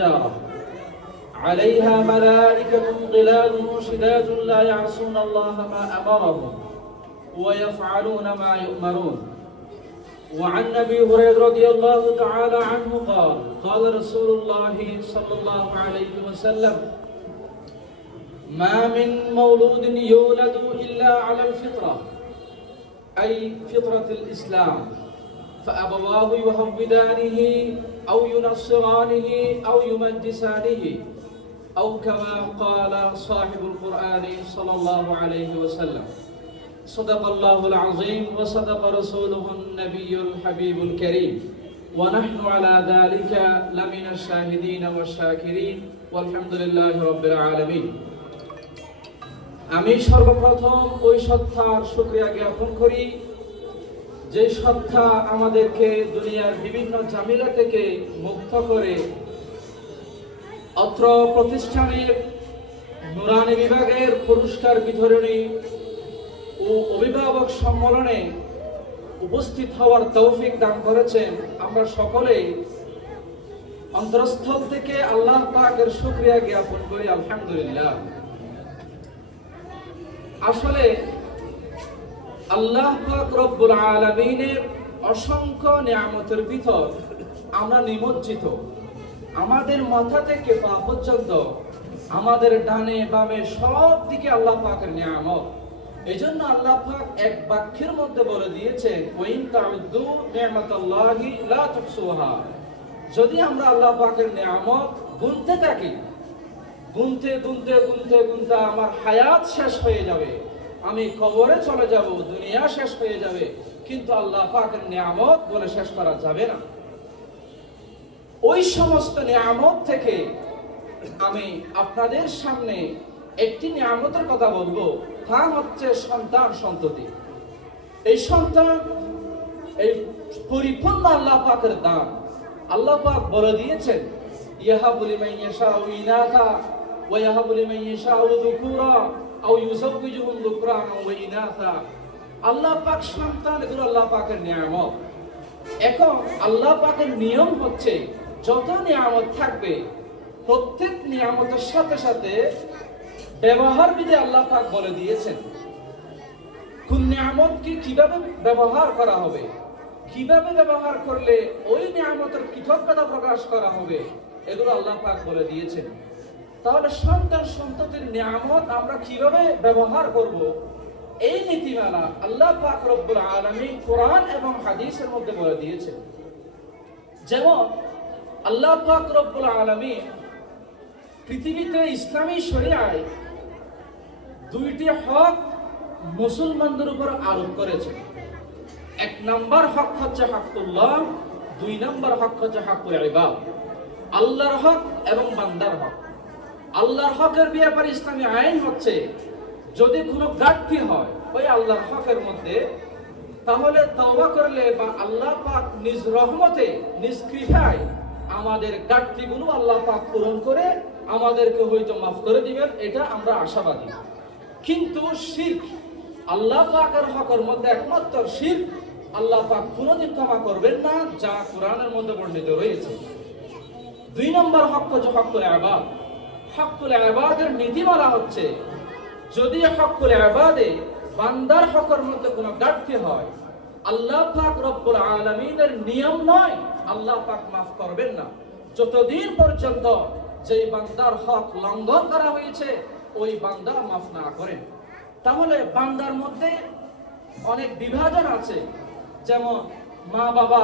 الحجارة عليها ملائكة غلاظ شداد لا يعصون الله ما أمرهم ويفعلون ما يؤمرون. وعن أبي هريرة رضي الله تعالى عنه قال قال رسول الله صلى الله عليه وسلم: ما من مولود يولد إلا على الفطرة، أي فطرة الإسلام، فأبواه يهودانه أو ينصرانه أو يمجسانه، أو كما قال صاحب القرآن صلى الله عليه وسلم. صدق الله العظيم وصدق رسوله النبي الحبيب الكريم، ونحن على ذلك لمن الشاهدين والشاكرين والحمد لله رب العالمين. আমি সর্বপ্রথম ওই সত্তার শুকরিয়া জ্ঞাপন করি যে সত্তা আমাদেরকে দুনিয়ার বিভিন্ন ঝামেলা থেকে মুক্ত করে অত্র প্রতিষ্ঠানের নুরানি বিভাগের পুরস্কার বিতরণী ও অভিভাবক সম্মেলনে উপস্থিত হওয়ার তৌফিক দান করেছেন। আমরা সকলেই অন্তরস্থল থেকে আল্লাহ পাকের শুকরিয়া জ্ঞাপন করি, আলহামদুলিল্লাহ। আসলে আল্লাহ পাক রব্বুল আলামিনের অসংখ্য নিয়ামতের ভিতর আমরা নিমজ্জিত। আমাদের মাথা থেকে পা পর্যন্ত, আমাদের ডানে বামে সব দিকে আল্লাহ পাকের নিয়ামত। এজন্য আল্লাহ পাক এক বাক্যের মধ্যে বলে দিয়েছেন, ওয়াইন তাউদ্দু নি'মাতাল্লাহি লা তুহসুহা। যদি আমরা আল্লাহ পাকের নিয়ামত গুনতে থাকি, গুনতে গুনতে গুনতে গুনতে আমার হায়াত শেষ হয়ে যাবে, আমি কবরে চলে যাব, দুনিয়া শেষ হয়ে যাবে, কিন্তু আল্লাহ পাকের নিয়ামত বলে শেষ করা যাবে না। ওই সমস্ত নিয়ামত থেকে আমি আপনাদের সামনে একটি নিয়ামতের কথা বলবো, তা হচ্ছে সন্তান সন্ততি। এই সন্তান এই পরিপূর্ণ আল্লাহ পাকের দান। আল্লাহ পাক বলে দিয়েছেন, ইয়াহাবু লিমান ইয়াশাউ ইনাথা ওয়া ইয়াহাবু লিমান ইয়াশাউ যুকুরা আও ইউযাওবিজুহুম যুকরানা ওয়া ইনাথা। আল্লাহ পাক সন্তান, এগুলো আল্লাহ পাকের নিয়ামত। এখন আল্লাহ পাকের নিয়ম হচ্ছে, যত নিয়ামত থাকবে প্রত্যেক নিয়ামতের সাথে সাথে ব্যবহার বিধি আল্লাহ পাক বলে দিয়েছেন। কোন নিয়ামতকে কিভাবে ব্যবহার করা হবে, কিভাবে ব্যবহার করলে ওই নিয়ামতের কৃতজ্ঞতা প্রকাশ করা হবে, এগুলো আল্লাহ পাক বলে দিয়েছেন। তাহলে সন্তান সন্ততির নিয়ামত আমরা কিভাবে ব্যবহার করব, এই নীতিমালা আল্লাহ পাক রব্বুল আলামিন কোরআন এবং হাদিসের মধ্যে বলে দিয়েছেন। যেমন আল্লাহ পাক রব্বুল আলামিন পৃথিবীতে ইসলামী শরিয়ায় দুইটি হক মুসলমানদের উপর আরোপ করেছে। এক নম্বর হক হচ্ছে হকুল্লাহ, দুই নম্বর হক হচ্ছে হকুল ইবাদ। আল্লাহর হক এবং বান্দার হক। আল্লাহর হকের ব্যাপারে ইসলামী আইন হচ্ছে, যদি কোনো ঘাটতি হয় ওই আল্লাহর হকের মধ্যে, তাহলে তওবা করলে বা আল্লাহ পাক নিজ রহমতে নিজ কৃপায় আমাদের ঘাটতিগুলো আল্লাহ পাক পূরণ করে আমাদেরকে হয়তো মাফ করে দিবেন, এটা আমরা আশাবাদী। কিন্তু শিরক, আল্লাহ পাকের হকের মধ্যে একমাত্র শিরক আল্লাহ পাক কোনোদিন ক্ষমা করবেন না, যা কোরআনের মধ্যে বর্ণিত রয়েছে। দুই নম্বর হক হচ্ছে হকুল ইবাদ। হকুল ইবাদের নীতিমালা হচ্ছে, যদি হকুল ইবাদে বান্দার হকের মধ্যে কোনো ঘাটতি হয়, আল্লাহ পাক রব্বুল আলামিনের নিয়ম নয়, আল্লাহ পাক মাফ করবেন না যতদিন পর্যন্ত যেই বান্দার হক লঙ্ঘন করা হয়েছে ওই বান্দা মাফ না করেন। তাহলে বান্দার মধ্যে অনেক বিভাজন আছে। যেমন মা বাবা,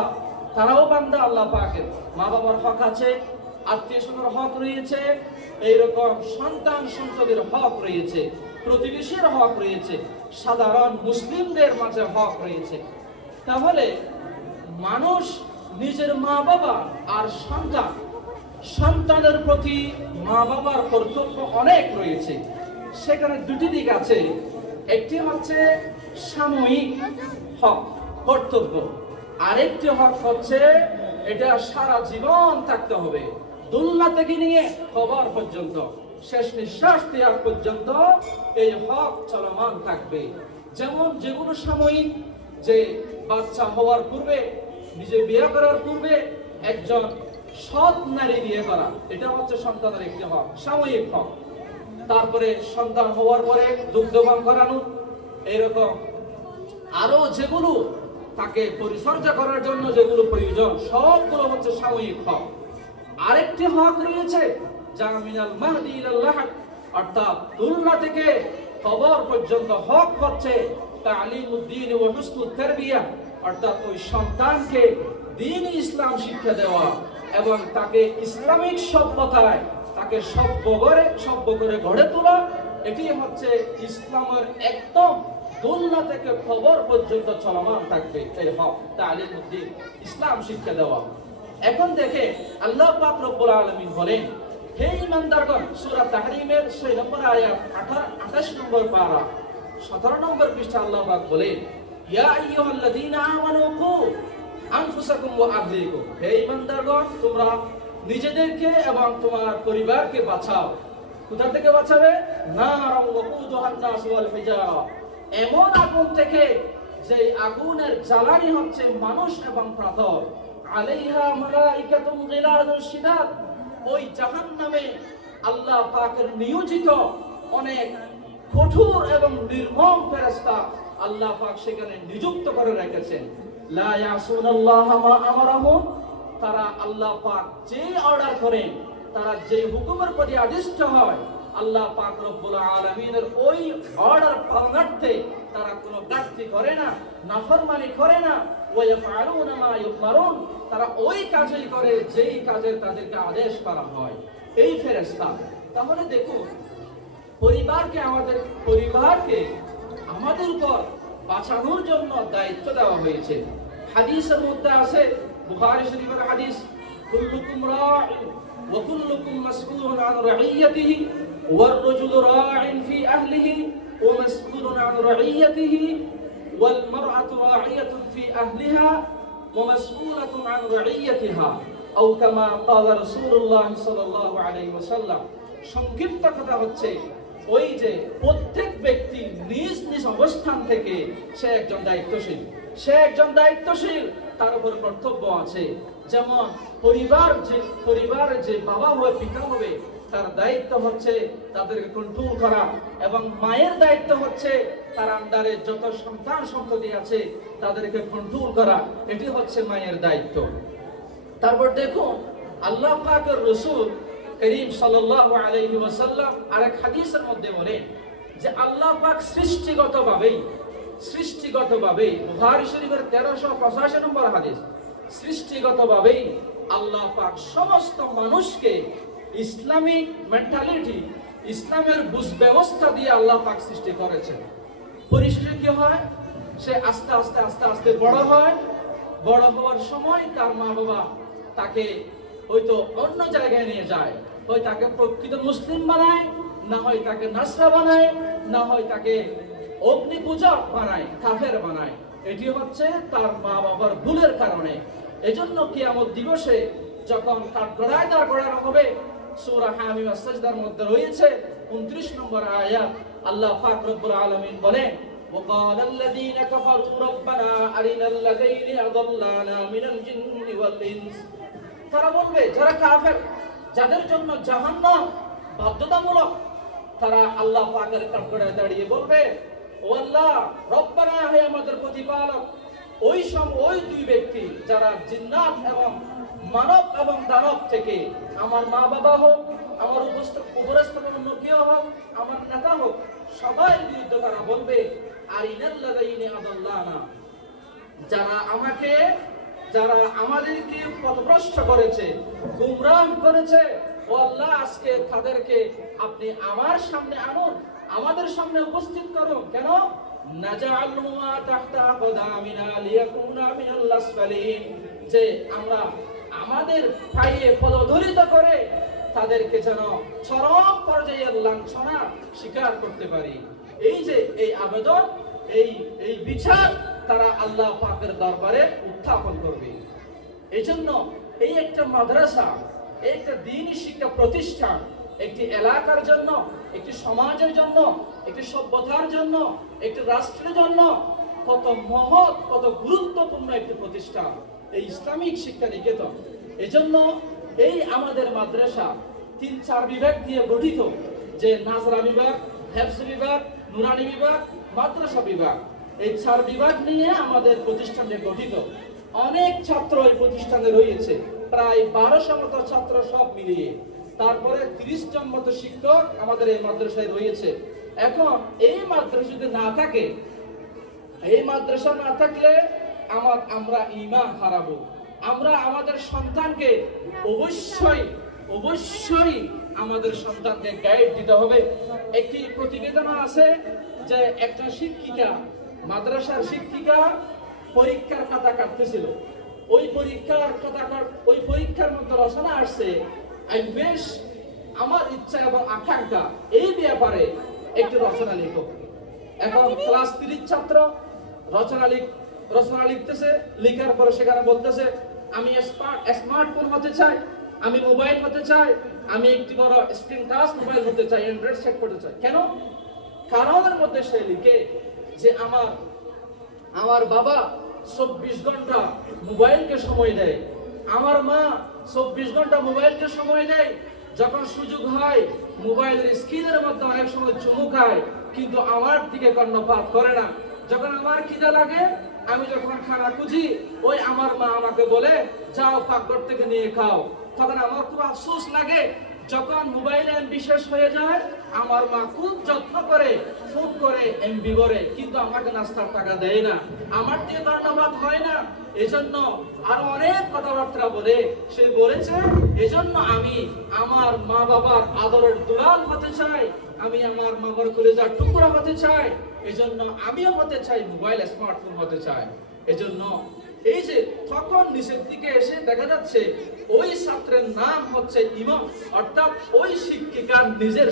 তারাও বান্দা আল্লাহ পাকের, মা বাবার হক আছে, আত্মীয় স্বজনের হক রয়েছে, এইরকম সন্তান সন্ততির হক রয়েছে, প্রতিবেশীর হক রয়েছে, সাধারণ মুসলিমদের মাঝে হক রয়েছে। তাহলে মানুষ নিজের মা বাবা আর সন্তানের প্রতি মা বাবার কর্তব্য অনেক রয়েছে। সেখানে দুটি দিক আছে, একটি হচ্ছে সাময়িক হক কর্তব্য, আরেকটি হক হচ্ছে এটা সারা জীবন থাকতে হবে, দুনিয়া থেকে নিয়ে কবর পর্যন্ত, শেষ নিঃশ্বাস ত্যাগ পর্যন্ত এই হক চলমান থাকবে। যেমন যেগুলো সাময়িক, যে বাচ্চা হওয়ার পূর্বে, নিজে বিয়ে করার পূর্বে একজন সৎ নারী বিয়ে করা, এটা হচ্ছে সন্তানের একটি হক, সাময়িক হক। তারপরে সন্তান হওয়ার পরে দুগ্ধপান করানো, এরকম আরো যেগুলো তাকে পরিচর্যা করার জন্য যেগুলো প্রয়োজন, সবগুলো হচ্ছে সাময়িক হক। আরেকটি হক রয়েছে যা মিনাল মাহদি ইলাল লাহদ, অর্থাৎ তুলনা থেকে কবর পর্যন্ত হক হচ্ছে তালিমুদ্দিন ওয়া হুসনুত তারবিয়া, অর্থাৎ ওই সন্তানকে দ্বীন ইসলাম শিক্ষা দেওয়া এবং তাকে ইসলামিক সভ্যতায় তাকে সভ্য করে গড়ে তোলা। এটি হচ্ছে ইসলামের একদম তুলনা থেকে কবর পর্যন্ত চলমান থাকবে এই হক, তালিমুদ্দিন, ইসলাম শিক্ষা দেওয়া। এখন দেখে আল্লাহ পাক রব্বুল আলামিন বলেন, হে ঈমানদারগণ, সূরা তাহরিমের 6 নম্বর আয়াত, 28 নম্বর পারা, 17 নম্বর পৃষ্ঠা আল্লাহ পাক বলেন, ইয়া আইয়ুহাল্লাযীনা আমানু কু আনফুসাকুম ওয়া আহলিকুম, হে ঈমানদারগণ, তোমরা নিজেদেরকে এবং তোমার পরিবারকে বাঁচাও। কোথা থেকে বাঁচাবে? নারা ওয়াকুদুহান নাস ওয়াল হিজারা, এমন আগুন থেকে যে আগুনের জ্বালানি হচ্ছে মানুষ এবং পাথর। আলাইহা মালাইকাতুন গিলাদুন শিদাদ, ওই জাহান্নামে আল্লাহ পাকের নিয়োজিত অনেক কঠোর এবং নির্মম ফেরেশতা আল্লাহ পাক সেখানে নিযুক্ত করে রেখেছেন। লা ইয়াসুনাল্লাহ মা আমারাহুম, তারা আল্লাহ পাক যে অর্ডার করেন, তারা যে হুকুমের প্রতি আদিষ্ট হয়, আল্লাহ পাক রব্বুল আলামিনের ওই অর্ডার পালনার্থে তারা কোনো ঘাটতি করে না, নাফরমানি করে না। ওয়া ইয়াফআলুনা মা ইউমারুন, তারা ওই কাজই করে যেই কাজের তাদেরকে আদেশ করা হয় এই ফেরেশতা। তাহলে দেখুন, পরিবারকে আমাদের উপর বাঁচানোর জন্য দায়িত্ব দেওয়া হয়েছে। হাদিসের মধ্যে আছে, বুখারী শরীফের হাদিস, কুল্লুকুম রাঈন ওয়া কুল্লুকুম মাসউলুন আন রাইয়াতিহি ওয়ার রাজুলু রাঈন ফি আহলিহি ওয়া মাসউলুন আন রাইয়াতিহি ওয়াল মারআতু রাঈয়াতুন ফি আহলিহা ওয়া মাসউলাতুন আন রাইয়াতিহা আও কামা ক্বালা রাসূলুল্লাহ সাল্লাল্লাহু আলাইহি ওয়াসাল্লাম। সংক্ষিপ্ত কথা হচ্ছে, ওই যে প্রত্যেক ব্যক্তি নিজ নিজ অবস্থান থেকে সে একজন দায়িত্বশীল, তার উপর কর্তব্য আছে। যেমন পরিবারের যে বাবা হবে, পিতা হবে, তার দায়িত্ব হচ্ছে তাদেরকে কন্ট্রোল করা, এবং মায়ের দায়িত্ব হচ্ছে তার আন্ডারে যত সন্তান সন্ততি আছে তাদেরকে কন্ট্রোল করা, এটি হচ্ছে মায়ের দায়িত্ব। তারপর দেখুন, আল্লাহ পাকের রাসূল করিম সাল্লাল্লাহু আলাইহি ওয়াসাল্লাম আরেক হাদিসের মধ্যে বলেন যে আল্লাহ পাক সৃষ্টিগতভাবেই বুখারী শরীফের 1385 নম্বর হাদিস, সৃষ্টিগতভাবেই আল্লাহ পাক সমস্ত মানুষকে ইসলামিক মেন্টালিটি, ইসলামের বুঝ ব্যবস্থা দিয়ে আল্লাহ পাক সৃষ্টি করেছেন। পরিশেষে কি হয়? সে আস্তে আস্তে বড় হয়। বড় হওয়ার সময় তার মা বাবা তাকে হয়তো অন্য জায়গায় নিয়ে যায়, হয় তাকে প্রকৃত মুসলিম বানায়, না হয় তাকে নাসরা বানায়, না হয় তাকে অগ্নি পূজক বানায়, কাফের বানায়। এটি হচ্ছে তার মা বাবার ভুলের কারণে। এজন্য কিয়ামত দিবসে যখন কাঠগড়ায় দাঁড় করানো হবে, সূরা হামিম আস-সাজদার মধ্যে রয়েছে 29 নম্বর আয়াত, আল্লাহ পাক রব্বুল আলামিন বলেন, وقال الذين كفروا ربنا أرنا الذين أضلانا من الجن والإنس, তারা বলবে, যারা কাফের, যাদের জন্য জাহান্নাম বাধ্যতামূলক, তারা আল্লাহ পাকের কাঠগড়ায় দাঁড়িয়ে বলবে, ও আল্লাহ রব্বানা, হে আমাদের প্রতিপালক, ওই দুই ব্যক্তি যারা জিন্নাত এবং মানব এবং দানব থেকে, আমার মা বাবা হোক, আমার উপস্থাপন অন্য কেউ হোক, আমার নেতা হোক, সবাই বিরুদ্ধে তারা বলবে, আরিনাল্লাযীনা আদাল্লানা, যারা আমাদেরকে পথভ্রষ্ট করেছে, গুমরাহ করেছে, ও আল্লাহ আজকে তাদেরকে আপনি আমার সামনে আনুন, আমাদের সামনে উপস্থিত করুন। কেন? নাজআলহুমা তাহতা আকদামিনা লিয়াকুনা মিনাল আসফালিন, যে আমরা আমাদের পায়ে পদধরিত করে তাদেরকে যেন চরম পর্যায়ের লাঞ্ছনা স্বীকার করতে পারি। এই যে এই আবেদন, এই বিচার তারা আল্লাহ পাকের দরবারে উত্থাপন করবে। এজন্য এই একটা মাদ্রাসা, এই একটা দ্বীনি শিক্ষা প্রতিষ্ঠান একটি এলাকার জন্য, একটি সমাজের জন্য, একটি সভ্যতার জন্য, একটি রাষ্ট্রের জন্য কত মহৎ, কত গুরুত্বপূর্ণ একটি প্রতিষ্ঠান এই ইসলামিক শিক্ষা নিকেতন। এজন্য এই আমাদের মাদ্রাসা 3-4 বিভাগ দিয়ে গঠিত, যে নাজরা বিভাগ, হেফজ বিভাগ, নুরানি বিভাগ, মাদ্রাসা বিভাগ। এই 4 বিভাগ নিয়ে আমাদের প্রতিষ্ঠানটি গঠিত। অনেক ছাত্র এই প্রতিষ্ঠানে রয়েছে, প্রায় 1200 মতো ছাত্র সব মিলিয়ে। তারপরে 30 জন মতো শিক্ষক আমাদের এই মাদ্রাসায় রয়েছে। এখন এই মাদ্রাসা যদি না থাকে, এই মাদ্রাসা না থাকলে আমরা ঈমান হারাবো। আমরা আমাদের সন্তানকে অবশ্যই আমাদের সন্তানকে গাইড দিতে হবে। একটি প্রতিবেদন আছে যে একটা শিক্ষিকা, মাদ্রাসার শিক্ষিকা পরীক্ষার খাতা কাটতেছিল। ওই পরীক্ষার মধ্যে রচনা আসছে, আমার ইচ্ছা এবং আকাঙ্ক্ষা এই ব্যাপারে একটি রচনা লিখো। এখন ক্লাস 3 ছাত্র রচনা লিখতেছে, লেখার পরে সেখানে বলতেছে, আমি স্মার্টফোন হতে চাই, আমি মোবাইল হতে চাই, আমি একটি বড় স্ক্রিন টাচ মোবাইল হতে চাই, অ্যান্ড্রয়েড সেট করতে চাই। কেন? কারণের মধ্যে সে লিখে যে আমার বাবা 24 ঘন্টা মোবাইলকে সময় দেয়, আমার মা 24 ঘন্টা মোবাইলকে সময় দেয়, যখন সুযোগ হয় মোবাইলের স্ক্রিনের মধ্যে অনেক সময় চুমু খায়, কিন্তু আমার দিকে কর্ণপাত করে না। যখন আমার খিদা লাগে, আমি যখন খানা খুঁজি, ওই আমার মা আমাকে বলে যাও পাকঘর থেকে নিয়ে খাও। তখন আমার খুব আফসোস লাগে। যখন মোবাইল এমবি শেষ হয়ে যায়, আমার মা খুব যত্ন করে ফোন করে এমবি ভরে, কিন্তু আমাকে নাস্তার টাকা দেয় না, আমার দিয়ে ধন্যবাদ হয় না। এজন্য আরো অনেক কথাবার্তা বলে সে বলেছে, এজন্য আমি আমার মা বাবার আদরের দুলাল হতে চাই, আমি আমার মা বাবার কলেজার টুকরা হতে চাই, এজন্য আমিও হতে চাই মোবাইল স্মার্টফোন হতে চাই। এজন্য এই যে তখন নিচের দিকে এসে দেখা যাচ্ছে ওই ছাত্রের নাম হচ্ছে ইমাম, অর্থাৎ ওই শিক্ষিকার নিজের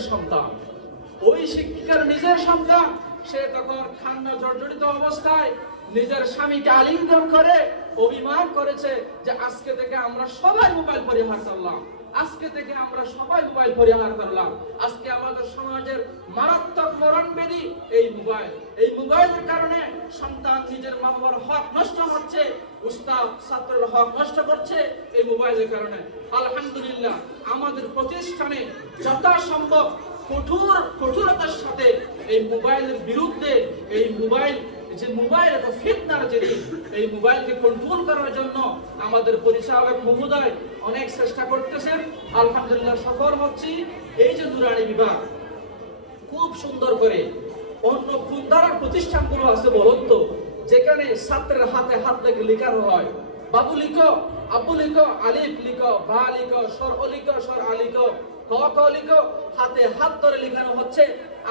সন্তান। সে তখন কান্না জর্জরিত অবস্থায় নিজের স্বামীকে আলিঙ্গন করে অভিমান করেছে যে আজকে থেকে আমরা সবাই মোবাইল পরিহার করলাম, আজকে আমাদের সমাজের মারাত্মক মরণব্যাধি এই মোবাইলের কারণে সন্তান নিজের মা বাবার হক নষ্ট হচ্ছে, উস্তাদ ছাত্রের হক নষ্ট করছে এই মোবাইলের কারণে। আলহামদুলিল্লাহ আমাদের প্রতিষ্ঠানে যথাসম্ভব কঠোরতার সাথে এই মোবাইলের বিরুদ্ধে, এই মোবাইল একটা ফিতনার জিনিস, এই মোবাইলকে কন্ট্রোল করার জন্য আমাদের পরিচালক মহোদয় অনেক চেষ্টা করতেছেন। আলহামদুলিল্লাহ সফল হচ্ছি। এই যে নুরানি বিভাগ খুব সুন্দর করে, অন্য কোন ধরনের প্রতিষ্ঠানগুলো আছে বলুন তো, যেখানে ছাত্রের হাতে হাত রেখে লেখানো হয়, বাবু লিখো, আব্বু লিখো, আলিফ লিখো, বা লিখো, স্বর লিখো, স্বর লিখো, ক লিখো, হাতে হাত ধরে লেখানো হচ্ছে।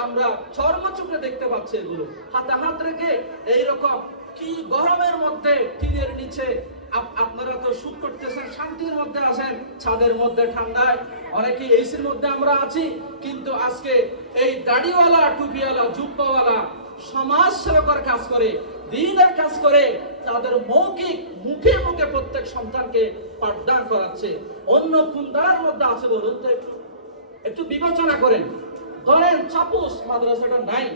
আমরা চর্মচোখে দেখতে পাচ্ছি এগুলো হাতে হাত রেখে। এইরকম কি গরমের মধ্যে টিনের নিচে আপনারা তো শুট করতেছেন, শান্তির মধ্যে আছেন, ছাদের মধ্যে ঠান্ডায়, অনেকে এসির মধ্যে আমরা আছি, কিন্তু আজকে এই দাড়িওয়ালা, টুপিওয়ালা, জুব্বাওয়ালা সমাজ সেবকের কাজ করে, দ্বীনের কাজ করে, তাদের মৌখিক মুখে প্রত্যেক সন্তানকে পাঠদান করাচ্ছে। অন্য কোন দ্বারার মধ্যে আছে বলুন তো, একটু বিবেচনা করেন। ধরেন সাপোজ মাদ্রাসাটা নাই,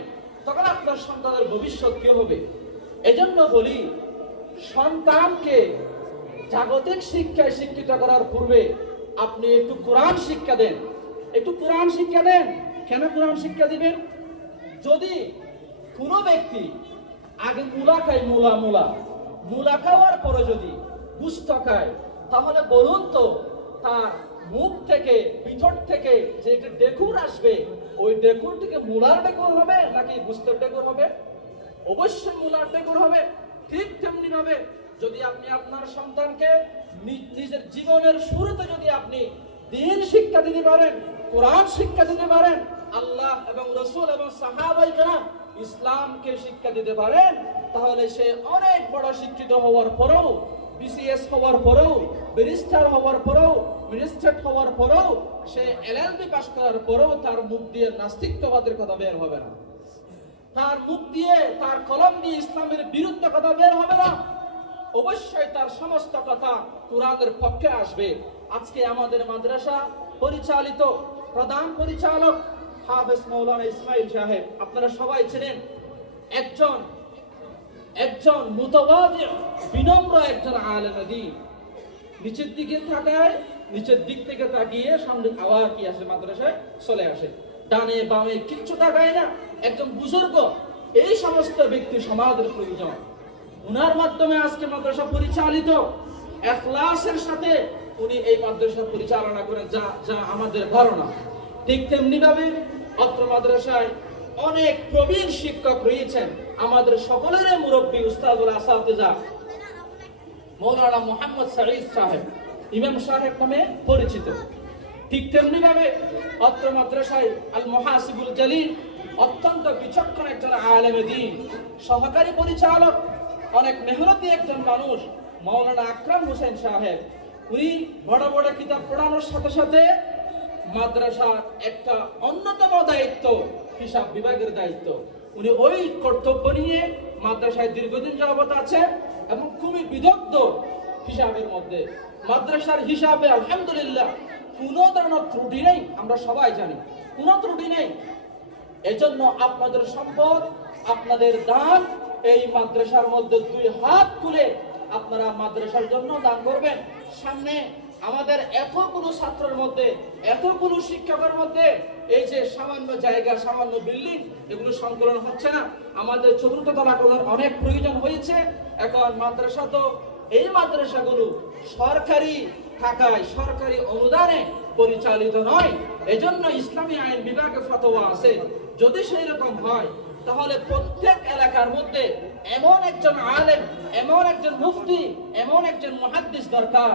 তখন আপনার সন্তানের ভবিষ্যৎ কি হবে? এজন্য বলি, সন্তানকে জাগতিক শিক্ষায় শিক্ষিত করার পূর্বে আপনি একটু কোরআন শিক্ষা দেন। কেন কোরআন শিক্ষা দিবেন? যদি কোনো ব্যক্তি আগে মূলা খায়, মূলা খাওয়ার পরে যদি গুস্ত খায়, তাহলে বলুন তো তার মুখ থেকে, ভিতর থেকে যে একটা ডেকুর আসবে, ওই ডেকুর থেকে মূলার ডেকুর হবে নাকি গুস্তের ডেকুর হবে? অবশ্যই মূলার ডেকুর হবে। ঠিক তেমনি ভাবে যদি আপনি আপনার সন্তানকে নিজের জীবনের শুরুতে যদি আপনি দ্বীন শিক্ষা দিতে পারেন, কোরআন শিক্ষা দিতে পারেন, আল্লাহ এবং রাসূল এবং সাহাবায়ে কেরাম ইসলামকে শিক্ষা দিতে পারেন, তাহলে সে অনেক বড় শিক্ষিত হওয়ার পরেও, বিসিএস হওয়ার পরেও, ব্যারিস্টার হওয়ার পরেও, ম্যাজিস্ট্রেট হওয়ার পরেও, সে এলএলবি পাস করার পরেও তার মুখ দিয়ে নাস্তিকবাদের কথা বের হবে না, তার মুখ দিয়ে, তার কলম দিয়ে ইসলামের বিরুদ্ধে কথা বের হবে না। অবশ্যই তার সমস্ত কথা কোরআনের পক্ষে আসবে। আজকে আমাদের মাদ্রাসা পরিচালিত প্রধান পরিচালক হাফেজ মাওলানা ইসমাইল সাহেব, আপনারা সবাই চেনেন, একজন মুতাওয়াজি, বিনম্র একজন আলেম দ্বীন। নিচের দিকে থাকায় নিচের দিক থেকে তাকিয়ে সামনে আবার কি আসে, মাদ্রাসায় চলে আসে। ডানে বামে কিচ্ছু তাকায় না। একজন বুজুর্গ, এই সমস্ত ব্যক্তি সমাজের প্রয়োজন। উনার মাধ্যমে আজকে মাদ্রাসা পরিচালিত, ইখলাসের সাথে উনি এই মাদ্রাসা পরিচালনা করেন, যা আমাদের ধারণা। ঠিক তেমনি ভাবে অত্র মাদ্রাসায় অনেক প্রবীণ শিক্ষক রয়েছেন, আমাদের সকলের মুরব্বী উস্তাদুল আসাতিজা মৌলানা মোহাম্মদ সাঈদ সাহেব, ইমাম সাহেব নামে পরিচিত। ঠিক তেমনি ভাবে অত্র মাদ্রাসায় আল মুহাসিবুল জালিল, অত্যন্ত বিচক্ষণ একজন আলেমে দ্বীন, সহকারী পরিচালক, অনেক মেহনতি একজন মানুষ মৌলানা আকরাম হোসেন সাহেব। উনি বড় বড় কিতাব পড়ানোর সাথে সাথে মাদ্রাসার একটা অন্যতম দায়িত্ব হিসাব বিভাগের দায়িত্ব। উনি ওই কর্তব্য নিয়ে মাদ্রাসায় দীর্ঘদিন যাবত আছে এবং খুবই বিদগ্ধ হিসাবের মধ্যে। মাদ্রাসার হিসাবে আলহামদুলিল্লাহ কোনো ধরনের ত্রুটি নেই, আমরা সবাই জানি কোনো ত্রুটি নেই। এজন্য আপনাদের সম্পদ, আপনাদের দান এই মাদ্রাসার মধ্যে 2 হাত তুলে আপনারা মাদ্রাসার জন্য দান করবেন। সামনে আমাদের এতগুলো ছাত্রের মধ্যে, এতগুলো শিক্ষকের মধ্যে এই যে সামান্য জায়গা, সামান্য বিল্ডিং, এগুলো সংকলন হচ্ছে না। আমাদের চতুর্থ তলা করার অনেক প্রয়োজন হয়েছে। এখন মাদ্রাসা তো, এই মাদ্রাসাগুলো সরকারি টাকায়, সরকারি অনুদানে পরিচালিত নয়। এজন্য ইসলামী আইন বিভাগে ফতোয়া আছে, যদি সেই রকম হয় তাহলে প্রত্যেক এলাকার মধ্যে এমন একজন আলেম, এমন একজন মুফতি, এমন একজন মুহাদ্দিস দরকার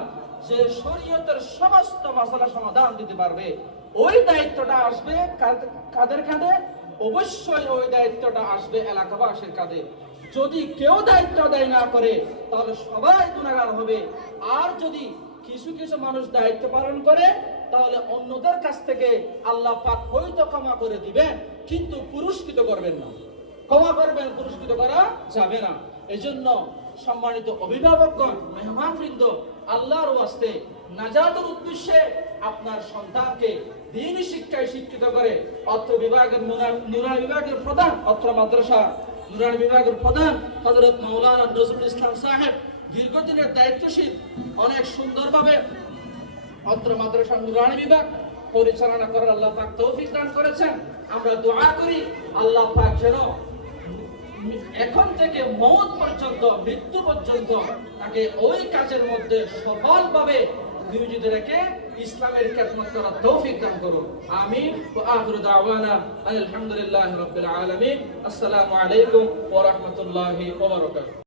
যে শরীয়তের সমস্ত মাসলা সমাধান দিতে পারবে। ওই দায়িত্বটা আসবে কাদের কাঁধে? অবশ্যই ওই দায়িত্বটা আসবে এলাকাবাসীর কাঁধে। যদি কেউ দায়িত্ব আদায় না করে তাহলে সবাই গুনাহগার হবে। আর যদি কিছু কিছু মানুষ দায়িত্ব পালন করে তাহলে অন্যদের কাছ থেকে আল্লাহ পাক হয়তো ক্ষমা করে দিবেন, কিন্তু পুরস্কৃত করবেন না। ক্ষমা করবেন, পুরস্কৃত করা যাবে না। এজন্য সম্মানিত অভিভাবকগণ, মেহমানবৃন্দ, আল্লাহর ওয়াস্তে নাজাতের উদ্দেশ্যে আপনার সন্তানকে দ্বীনি শিক্ষায় শিক্ষিত করে অত্র বিভাগের নুরানি বিভাগের প্রধান, অত্র মাদ্রাসা নুরানি বিভাগের প্রধান হযরত মাওলানা নজরুল ইসলাম সাহেব দীর্ঘদিনের দায়িত্বশীল, অনেক সুন্দরভাবে অত্র মাদ্রাসা নুরানি বিভাগ পরিচালনা করার আল্লাহ পাক তৌফিক দান করেছেন। আমরা দোয়া করি আল্লাহ পাক যেন এখন থেকে মওত পর্যন্ত, মৃত্যু পর্যন্ত তাকে ওই কাজের মধ্যে সফলভাবে নিয়োজিত রেখে ইসলামের খেদমত করার তৌফিক দান করুন। আমিন। ওয়া আখিরু দাওয়ানা আলহামদুলিল্লাহি রাব্বিল আলামিন। আসসালামু আলাইকুম ওয়া রাহমাতুল্লাহি ওয়া বারাকাতুহু।